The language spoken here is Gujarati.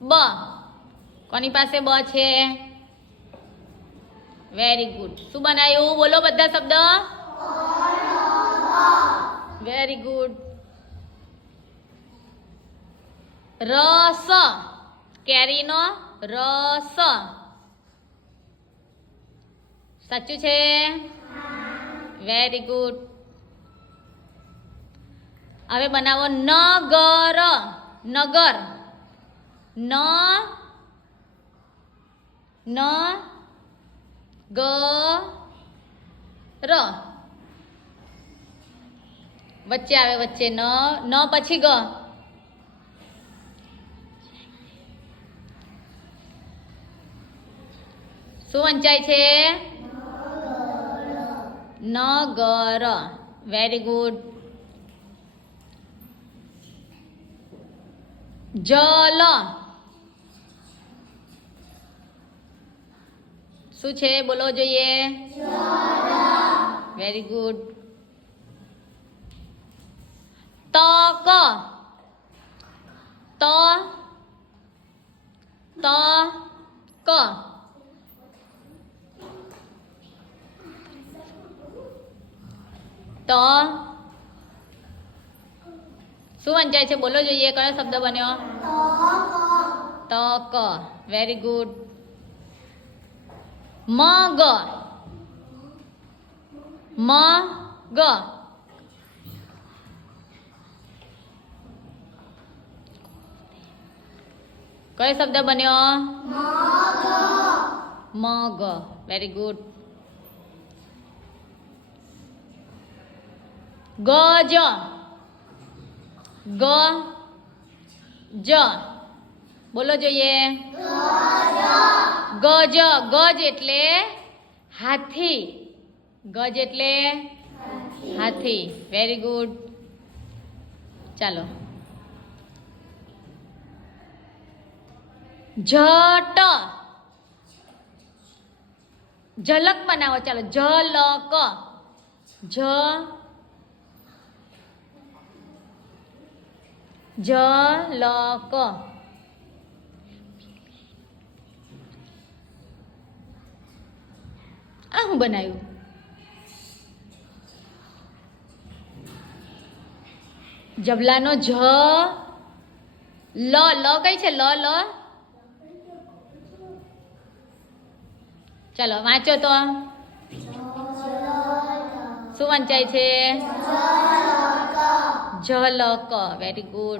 બ કોની પાસે બ છે? Very good. શું બનાવ્યું? બોલો બધા શબ્દ. Very good. રસ કેરીનો રસ. સાચું છે? Very good. હવે બનાવો નગર. નગર ન ન ગ ર. વચ્ચે આવે વચ્ચે ન પછી ગ. શું વંચાય છે? નગર. Very good. જલ શું છે? બોલો જોઈએ. Very good. તક ત ત ક. તો શું વંચાય છે? બોલો જોઈએ. કયો શબ્દ બન્યો? તક. Very good. મગ મગ. કયો શબ્દ બન્યો? મગ. Very good. ગજ ગજ. બોલો જોઈએ. ગજ. ગજ એટલે હાથી. ગજ એટલે હાથી. Very good. ચાલો. જટ ઝલક બનાવો. ચાલો ઝલક. ઝલક. આ હું બનાવ્યું? જબલાનો જ લ. લ કઈ છે? લ લ. ચાલો વાંચો તો. શું વંચાય છે? ઝલક. Very good.